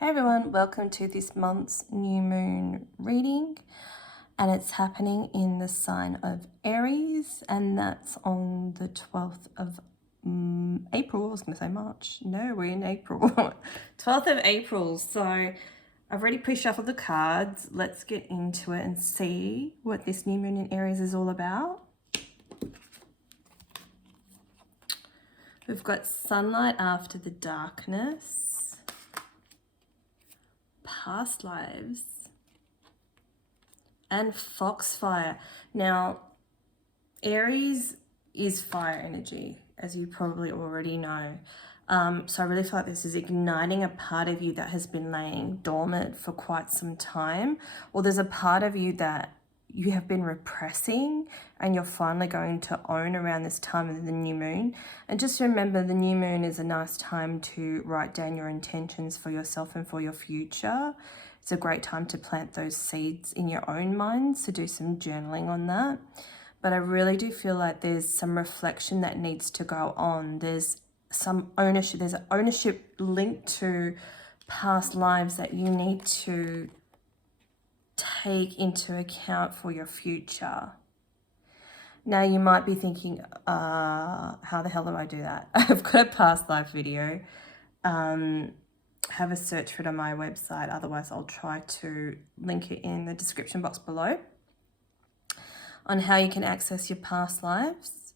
Hey everyone, welcome to this month's new moon reading, and it's happening in the sign of Aries, and that's on the 12th of April. I was going to say March. No, we're in April. 12th of April. So I've already pre-shuffled the cards. Let's get into it and see what this new moon in Aries is all about. We've got sunlight after the darkness. Past lives, and foxfire. Now, Aries is fire energy, as you probably already know. So I really feel like this is igniting a part of you that has been laying dormant for quite some time, or there's a part of you that you have been repressing and you're finally going to own around this time of the new moon. And just remember, the new moon is a nice time to write down your intentions for yourself and for your future. It's a great time to plant those seeds in your own minds, to do some journaling on that. But I really do feel like there's some reflection that needs to go on. There's some ownership. There's an ownership linked to past lives that you need to take into account for your future. Now you might be thinking, how the hell do I do that? I've got a past life video. Have a search for it on my website. Otherwise, I'll try to link it in the description box below on how you can access your past lives.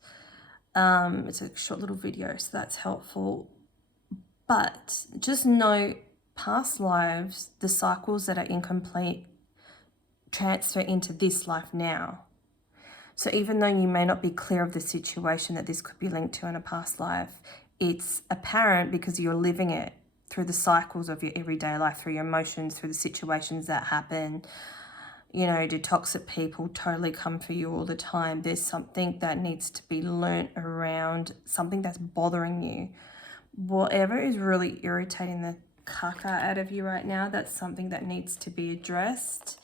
It's a short little video, so that's helpful. But just know, past lives, the cycles that are incomplete, transfer into this life now. So even though you may not be clear of the situation that this could be linked to in a past life, it's apparent because you're living it through the cycles of your everyday life, through your emotions, through the situations that happen. You know, do toxic people totally come for you all the time? There's something that needs to be learnt around, something that's bothering you. Whatever is really irritating the caca out of you right now, that's something that needs to be addressed.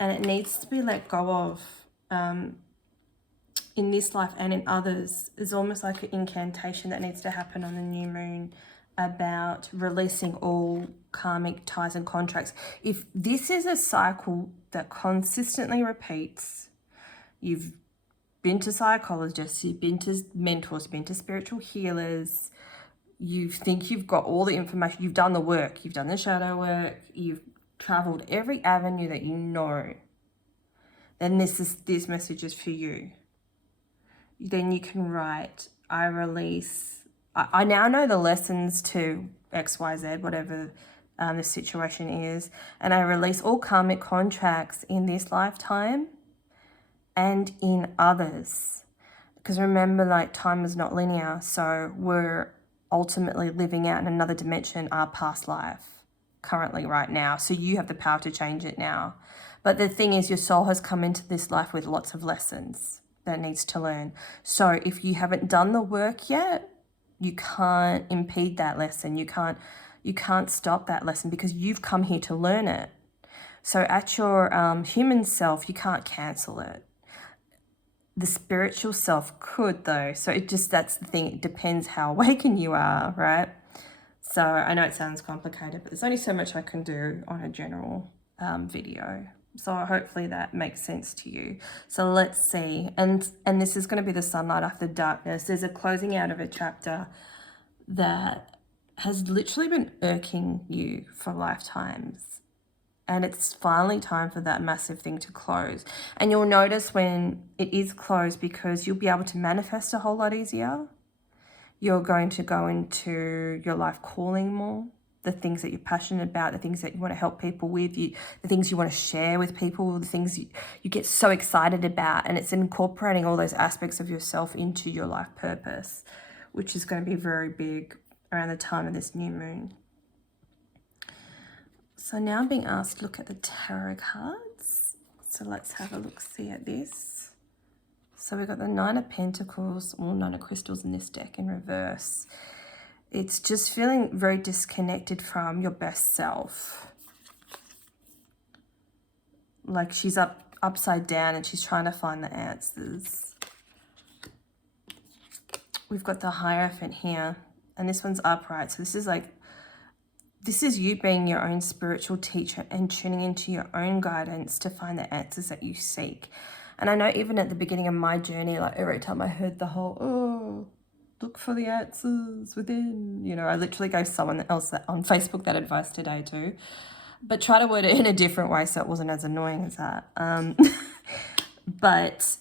And it needs to be let go of in this life and in others. It's almost like an incantation that needs to happen on the new moon about releasing all karmic ties and contracts. If this is a cycle that consistently repeats, you've been to psychologists, you've been to mentors, you've been to spiritual healers, you think you've got all the information, you've done the work, you've done the shadow work, you've traveled every avenue that you know, then this message is for you. Then you can write, I release, I now know the lessons to XYZ, whatever the situation is, and I release all karmic contracts in this lifetime and in others. Because remember, like, time is not linear, so we're ultimately living out in another dimension our past life currently right now. So you have the power to change it now. But the thing is, your soul has come into this life with lots of lessons that it needs to learn. So if you haven't done the work yet, you can't impede that lesson. You can't stop that lesson because you've come here to learn it. So at your human self, you can't cancel it. The spiritual self could, though. So that's the thing. It depends how awakened you are, right? So I know it sounds complicated, but there's only so much I can do on a general video. So hopefully that makes sense to you. So let's see. And this is going to be the sunlight after darkness. There's a closing out of a chapter that has literally been irking you for lifetimes. And it's finally time for that massive thing to close. And you'll notice when it is closed, because you'll be able to manifest a whole lot easier. You're going to go into your life calling more, the things that you're passionate about, the things that you want to help people with, the things you want to share with people, the things you get so excited about. And it's incorporating all those aspects of yourself into your life purpose, which is going to be very big around the time of this new moon. So now I'm being asked to look at the tarot cards. So let's have a look-see at this. So we've got the Nine of Pentacles, or Nine of Crystals in this deck in reverse. It's just feeling very disconnected from your best self. Like she's upside down and she's trying to find the answers. We've got the Hierophant here, and this one's upright. So this is like this is you being your own spiritual teacher and tuning into your own guidance to find the answers that you seek. And I know even at the beginning of my journey, like every time I heard the whole, oh, look for the answers within, you know, I literally gave someone else that on Facebook that advice today too. But try to word it in a different way so it wasn't as annoying as that. But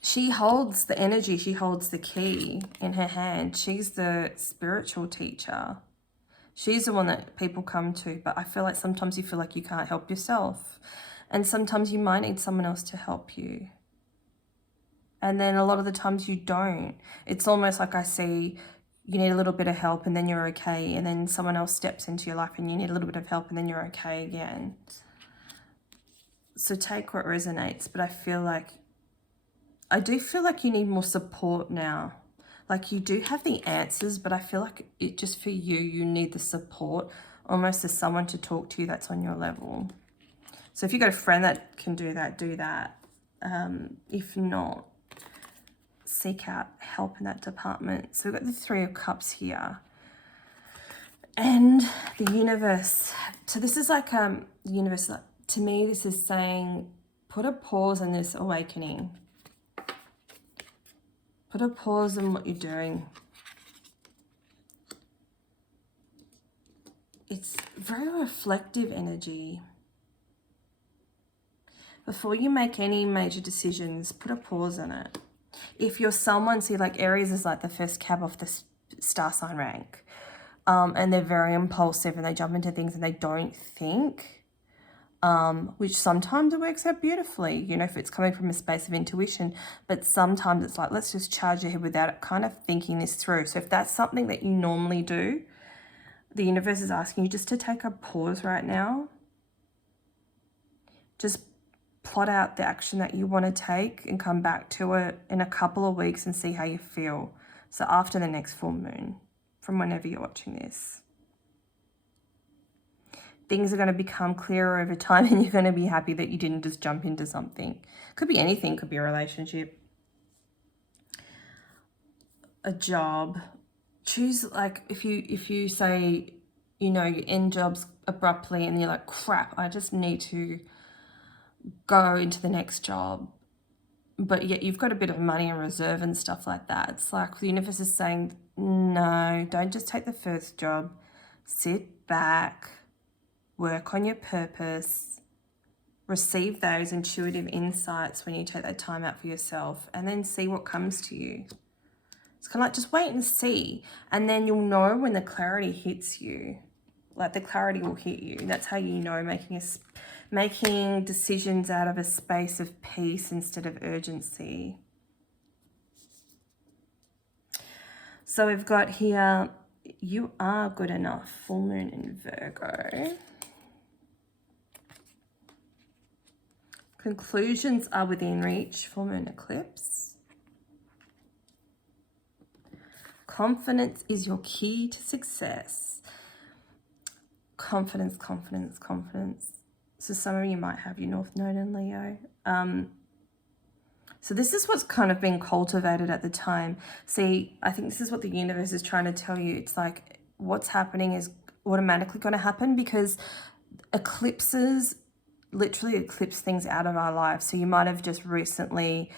she holds the energy, she holds the key in her hand. She's the spiritual teacher. She's the one that people come to, but I feel like sometimes you feel like you can't help yourself. And sometimes you might need someone else to help you. And then a lot of the times you don't. It's almost like I see you need a little bit of help and then you're okay. And then someone else steps into your life and you need a little bit of help and then you're okay again. So take what resonates. But I do feel like you need more support now. Like you do have the answers, but I feel like it just for you, you need the support, almost as someone to talk to you that's on your level. So if you've got a friend that can do that, do that. If not, seek out help in that department. So we've got the Three of Cups here. And the universe. So this is like the universe, to me, this is saying, put a pause on this awakening. Put a pause on what you're doing. It's very reflective energy. Before you make any major decisions, put a pause on it. If you're someone, see, like Aries is like the first cab off the star sign rank. And they're very impulsive and they jump into things and they don't think. Which sometimes it works out beautifully, you know, if it's coming from a space of intuition, but sometimes it's like, let's just charge ahead without it kind of thinking this through. So if that's something that you normally do, the universe is asking you just to take a pause right now. Just plot out the action that you want to take and come back to it in a couple of weeks and see how you feel. So after the next full moon, from whenever you're watching this. Things are going to become clearer over time and you're going to be happy that you didn't just jump into something. Could be anything, could be a relationship, a job. Choose, like, if you say, you know, you end jobs abruptly and you're like, crap, I just need to go into the next job. But yet you've got a bit of money in reserve and stuff like that. It's like the universe is saying, no, don't just take the first job. Sit back. Work on your purpose, receive those intuitive insights when you take that time out for yourself, and then see what comes to you. It's kind of like just wait and see, and then you'll know when the clarity hits you. Like the clarity will hit you. That's how you know, making decisions out of a space of peace instead of urgency. So we've got here, you are good enough, full moon in Virgo. Conclusions are within reach, full moon eclipse. Confidence is your key to success. Confidence, confidence, confidence. So some of you might have your North Node in Leo. So this is what's kind of been cultivated at the time. See, I think this is what the universe is trying to tell you. It's like what's happening is automatically going to happen because eclipses literally eclipse things out of our lives. So you might have just recently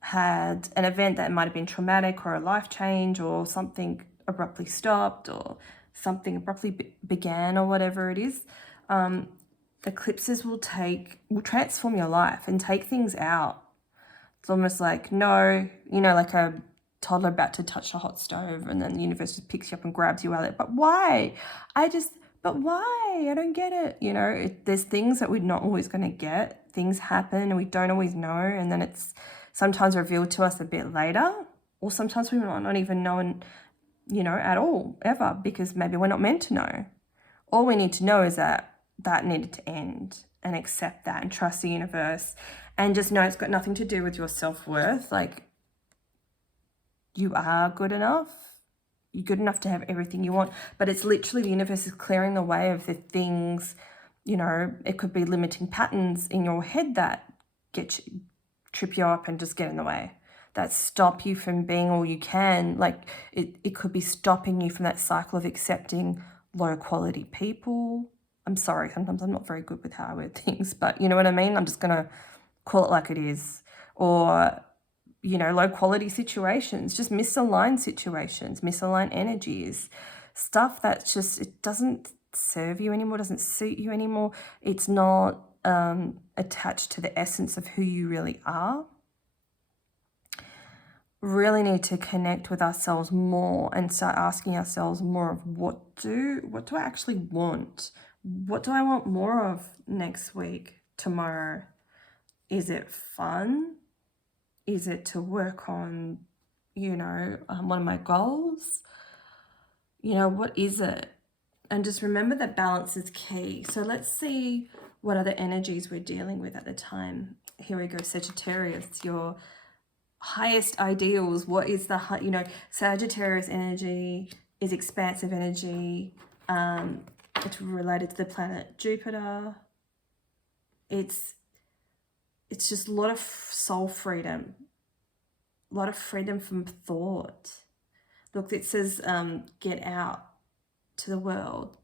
had an event that might have been traumatic or a life change or something abruptly stopped or something abruptly began or whatever it is. Eclipses will transform your life and take things out. It's almost like, no, you know, like a toddler about to touch a hot stove and then the universe just picks you up and grabs you out of it. But why? But why? I don't get it. You know, there's things that we're not always going to get. Things happen and we don't always know. And then it's sometimes revealed to us a bit later. Or sometimes we might not even know, you know, at all, ever, because maybe we're not meant to know. All we need to know is that needed to end and accept that and trust the universe and just know it's got nothing to do with your self-worth. Like, you are good enough. You're good enough to have everything you want, but it's literally the universe is clearing the way of the things, you know, it could be limiting patterns in your head that trip you up and just get in the way, that stop you from being all you can. Like it could be stopping you from that cycle of accepting low quality people. I'm sorry, sometimes I'm not very good with how I word things, but you know what I mean? I'm just going to call it like it is. Or, you know, low quality situations, just misaligned situations, misaligned energies, stuff that's just, it doesn't serve you anymore, doesn't suit you anymore. It's not attached to the essence of who you really are. Really need to connect with ourselves more and start asking ourselves more of what do I actually want? What do I want more of next week, tomorrow? Is it fun? Is it to work on, you know, one of my goals? You know, what is it? And just remember that balance is key. So let's see what other energies we're dealing with at the time. Here we go, Sagittarius, your highest ideals. What is the, you know, Sagittarius energy is expansive energy. It's related to the planet Jupiter. It's just a lot of soul freedom, a lot of freedom from thought. Look, it says get out to the world.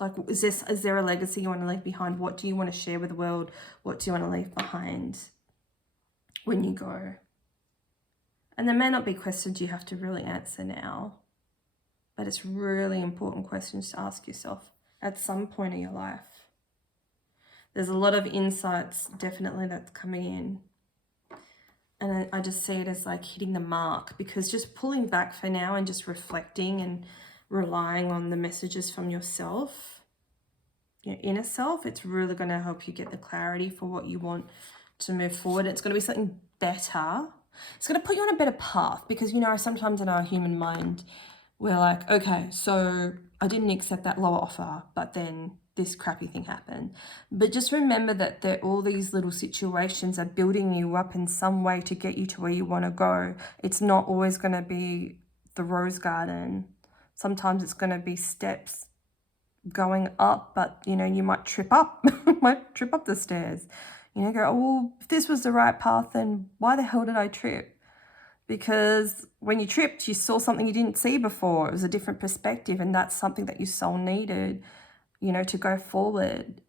Like, is there a legacy you want to leave behind? What do you want to share with the world? What do you want to leave behind when you go? And there may not be questions you have to really answer now, but it's really important questions to ask yourself at some point in your life. There's a lot of insights definitely that's coming in. And I just see it as like hitting the mark, because just pulling back for now and just reflecting and relying on the messages from yourself, your inner self, it's really going to help you get the clarity for what you want to move forward. It's going to be something better. It's going to put you on a better path, because, you know, sometimes in our human mind, we're like, okay, so I didn't accept that lower offer, but then this crappy thing happened. But just remember that all these little situations are building you up in some way to get you to where you want to go. It's not always going to be the rose garden. Sometimes it's going to be steps going up, but, you know, you might trip up, might trip up the stairs. You know, go, oh, well, if this was the right path, then why the hell did I trip? Because when you tripped, you saw something you didn't see before. It was a different perspective, and that's something that your soul needed, you know, to go forward.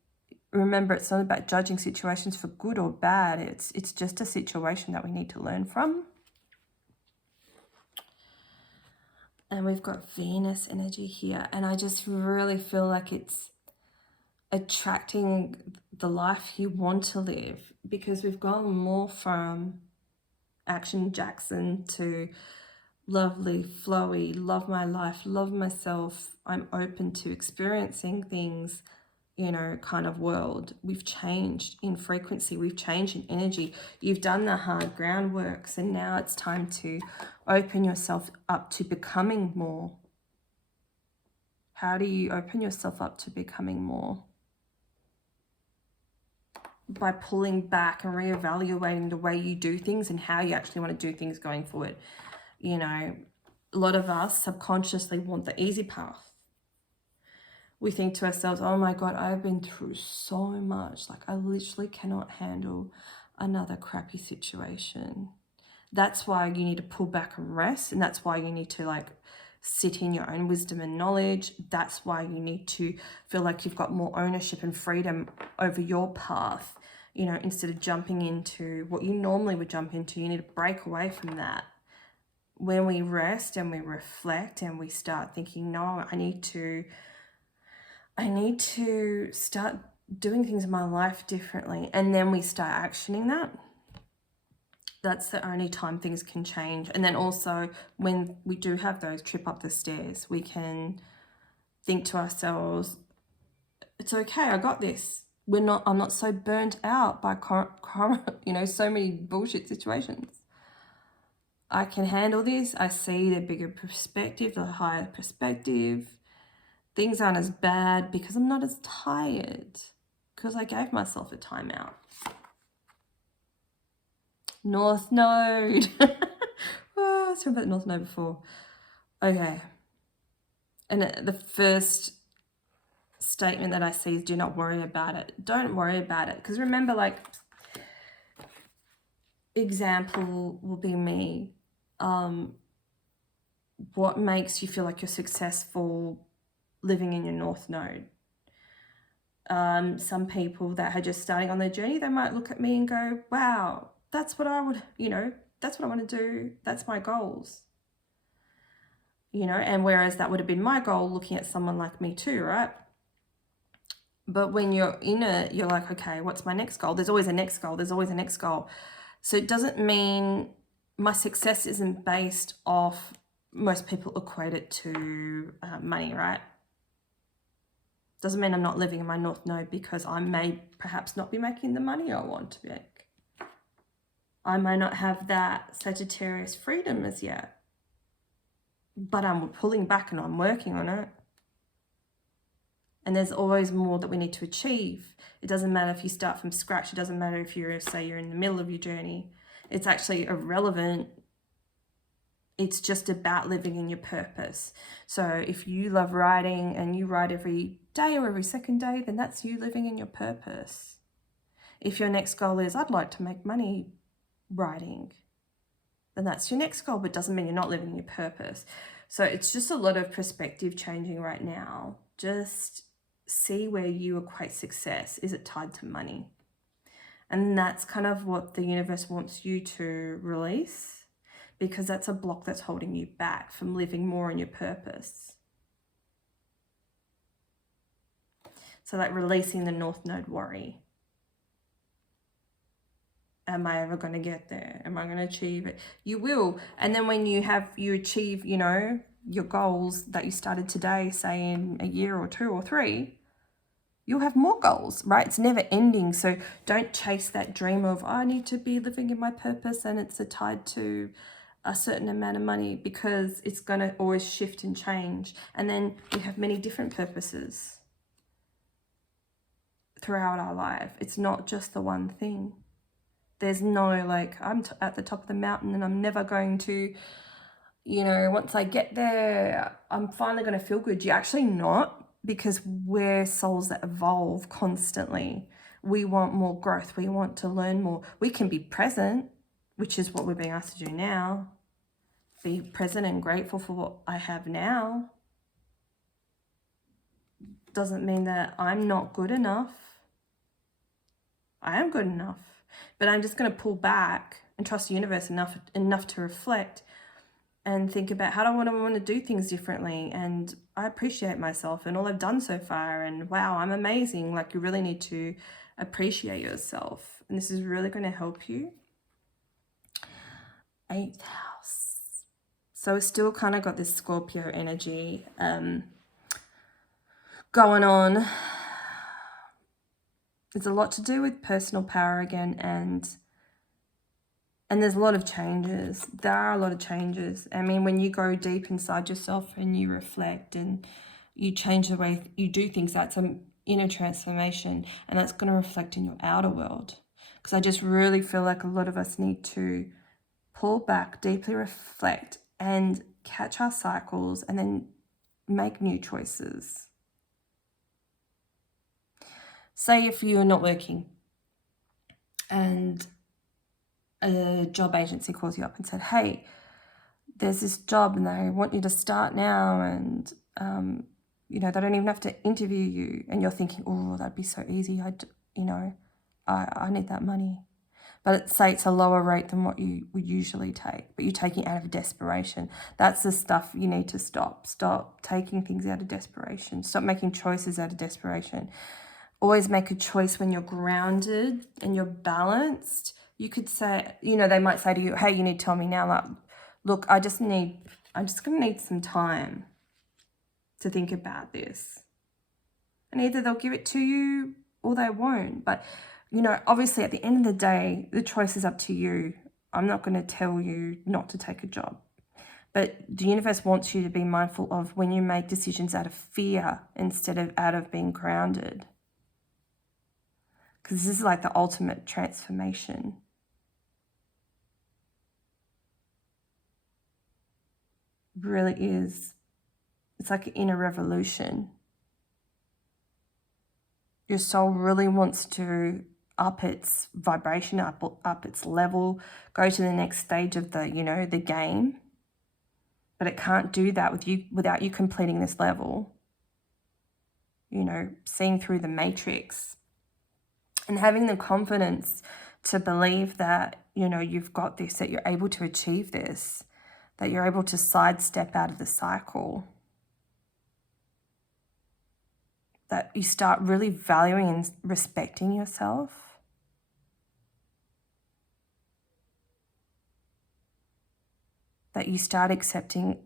Remember, it's not about judging situations for good or bad. It's just a situation that we need to learn from. And we've got Venus energy here, and I just really feel like it's attracting the life you want to live, because we've gone more from Action Jackson to lovely, flowy, love my life, love myself, I'm open to experiencing things, you know, kind of world. We've changed in frequency, we've changed in energy. You've done the hard groundwork, so now it's time to open yourself up to becoming more. How do you open yourself up to becoming more? By pulling back and reevaluating the way you do things and how you actually want to do things going forward. You know, a lot of us subconsciously want the easy path. We think to ourselves, oh my God, I've been through so much. Like, I literally cannot handle another crappy situation. That's why you need to pull back and rest. And that's why you need to, like, sit in your own wisdom and knowledge. That's why you need to feel like you've got more ownership and freedom over your path. You know, instead of jumping into what you normally would jump into, you need to break away from that. When we rest and we reflect and we start thinking, no, I need to start doing things in my life differently, and then we start actioning that, that's the only time things can change. And then also, when we do have those trip up the stairs, we can think to ourselves, it's okay, I got this. I'm not so burnt out by you know, so many bullshit situations. I can handle this. I see the bigger perspective, the higher perspective. Things aren't as bad because I'm not as tired, because I gave myself a timeout. North Node. Oh, I've talked about the North Node before. Okay. And the first statement that I see is, do not worry about it. Don't worry about it. Because remember, like, example will be me. What makes you feel like you're successful? living in your North Node. Some people that are just starting on their journey, they might look at me and go, wow, that's what I would, that's what I want to do. That's my goals. And whereas that would have been my goal looking at someone like me too, right? But when you're in it, you're like, okay, what's my next goal? There's always a next goal. There's always a next goal. So it doesn't mean my success isn't based off, most people equate it to money, right? Doesn't mean I'm not living in my North Node because I may perhaps not be making the money I want to make. I may not have that Sagittarius freedom as yet, but I'm pulling back and I'm working on it. And there's always more that we need to achieve. It doesn't matter if you start from scratch. It doesn't matter if you're in the middle of your journey. It's actually irrelevant. It's just about living in your purpose. So if you love writing and you write every day or every second day, then that's you living in your purpose. If your next goal is, I'd like to make money writing, then that's your next goal, but it doesn't mean you're not living in your purpose. So it's just a lot of perspective changing right now. Just see where you equate success. Is it tied to money? And that's kind of what the universe wants you to release, because that's a block that's holding you back from living more in your purpose. So like releasing the North Node worry. Am I ever going to get there? Am I going to achieve it? You will. And then when you achieve, your goals that you started today, say in a year or 2 or 3, you'll have more goals, right? It's never ending. So don't chase that dream of, I need to be living in my purpose and it's tied to a certain amount of money, because it's going to always shift and change. And then we have many different purposes throughout our life. It's not just the one thing. There's no I'm at the top of the mountain and I'm never going to, once I get there, I'm finally going to feel good. You're actually not, because we're souls that evolve constantly. We want more growth. We want to learn more. We can be present, which is what we're being asked to do now. Be present and grateful for what I have now. Doesn't mean that I'm not good enough. I am good enough. But I'm just going to pull back and trust the universe enough to reflect and think about how do I want to do things differently. And I appreciate myself and all I've done so far. And wow, I'm amazing. You really need to appreciate yourself. And this is really going to help you. 8th house. So we've still kind of got this Scorpio energy going on. There's a lot to do with personal power again, and there's a lot of changes. There are a lot of changes. I mean, when you go deep inside yourself and you reflect and you change the way you do things, that's an inner transformation, and that's going to reflect in your outer world. Because I just really feel like a lot of us need to pull back, deeply reflect, and catch our cycles, and then make new choices. Say if you're not working and a job agency calls you up and said, hey, there's this job and they want you to start now, and they don't even have to interview you, and you're thinking, oh, that'd be so easy. I need that money. But say it's a lower rate than what you would usually take, but you're taking it out of desperation. That's the stuff you need to stop. Stop taking things out of desperation. Stop making choices out of desperation. Always make a choice when you're grounded and you're balanced. You could say, they might say to you, hey, you need to tell me now, look, I'm just going to need some time to think about this. And either they'll give it to you or they won't. But, obviously at the end of the day, the choice is up to you. I'm not going to tell you not to take a job. But the universe wants you to be mindful of when you make decisions out of fear instead of out of being grounded. Because this is like the ultimate transformation. It really is. It's like an inner revolution. Your soul really wants to up its vibration, up its level, go to the next stage of the, the game. But it can't do that without you completing this level. seeing through the matrix and having the confidence to believe that, you've got this, that you're able to achieve this, that you're able to sidestep out of the cycle, that you start really valuing and respecting yourself. That you start accepting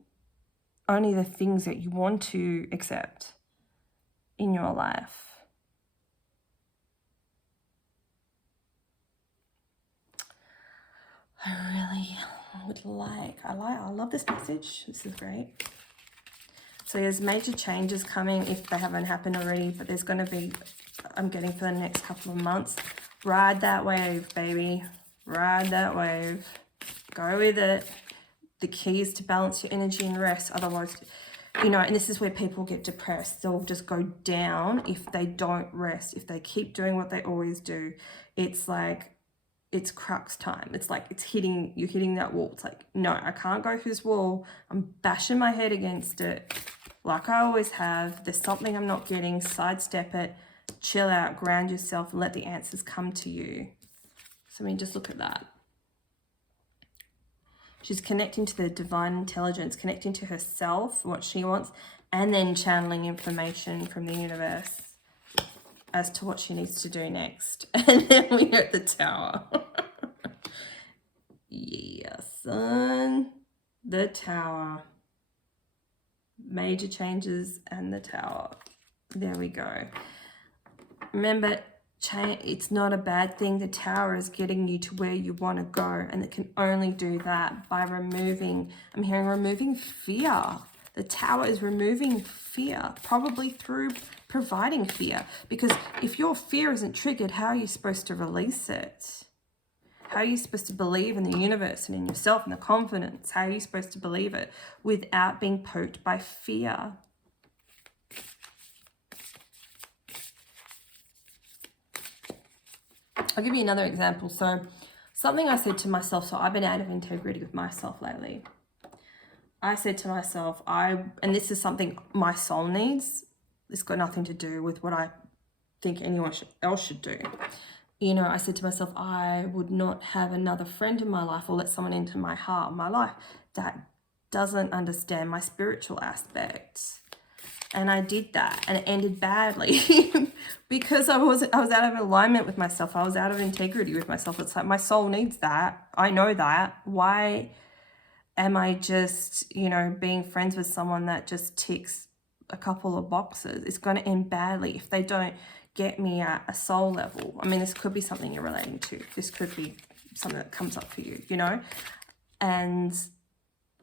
only the things that you want to accept in your life. I really would I love this message. This is great. So there's major changes coming if they haven't happened already, but there's going to be, I'm getting for the next couple of months. Ride that wave, baby. Ride that wave. Go with it. The key is to balance your energy and rest. Otherwise, and this is where people get depressed. They'll just go down if they don't rest. If they keep doing what they always do, it's like, it's crux time. It's like you're hitting that wall. It's like, no, I can't go through this wall. I'm bashing my head against it like I always have. There's something I'm not getting. Sidestep it. Chill out. Ground yourself. Let the answers come to you. So just look at that. She's connecting to the divine intelligence, connecting to herself, what she wants, and then channeling information from the universe as to what she needs to do next. And then we're at the Tower. Yeah, son. The Tower. Major changes and the Tower. There we go. Remember, it's not a bad thing. The Tower is getting you to where you want to go, and it can only do that by removing fear. The Tower is removing fear, probably through providing fear. Because if your fear isn't triggered, how are you supposed to release it? How are you supposed to believe in the universe and in yourself and the confidence? How are you supposed to believe it without being poked by fear? I'll give you another example. So something I said to myself, so I've been out of integrity with myself lately. I said to myself, and this is something my soul needs. It's got nothing to do with what I think anyone else should do. I said to myself, I would not have another friend in my life or let someone into my heart, my life, that doesn't understand my spiritual aspects. And I did that, and it ended badly because I was out of alignment with myself. I was out of integrity with myself. It's like my soul needs that. I know that. Why am I just, being friends with someone that just ticks a couple of boxes? It's going to end badly if they don't get me at a soul level. This could be something you're relating to. This could be something that comes up for you, And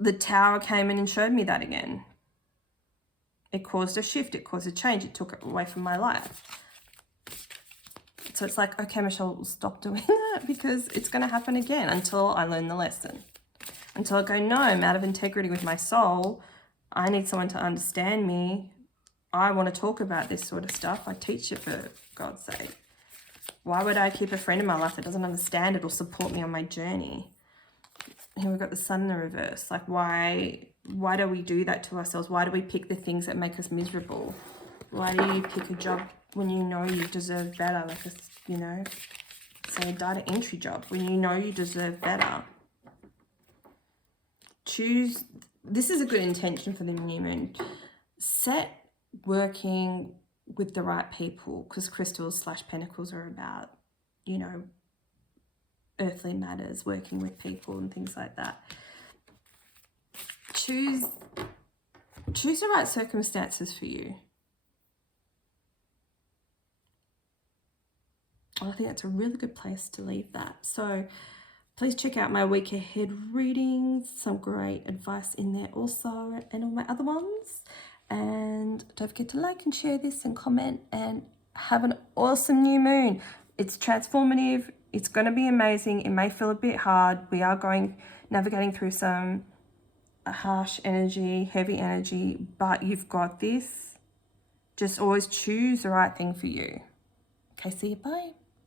the Tower came in and showed me that again. It caused a shift. It caused a change. It took it away from my life. So it's like, okay, Michelle, stop doing that because it's going to happen again until I learn the lesson. Until I go, no, I'm out of integrity with my soul. I need someone to understand me. I want to talk about this sort of stuff. I teach it for God's sake. Why would I keep a friend in my life that doesn't understand it or support me on my journey? Here we've got the Sun in the reverse. Like, why do we do that to ourselves? Why do we pick the things that make us miserable? Why do you pick a job when you know you deserve better? Like, say a data entry job when you know you deserve better. Choose. This is a good intention for the new moon. Set working with the right people, because crystals / pentacles are about, earthly matters, working with people and things like that. Choose the right circumstances for you. I think that's a really good place to leave that. So please check out my week ahead readings, some great advice in there also, and all my other ones. And don't forget to like and share this and comment, and have an awesome new moon. It's transformative. It's going to be amazing. It may feel a bit hard. We are navigating through some harsh energy, heavy energy, but you've got this. Just always choose the right thing for you. Okay, see you. Bye.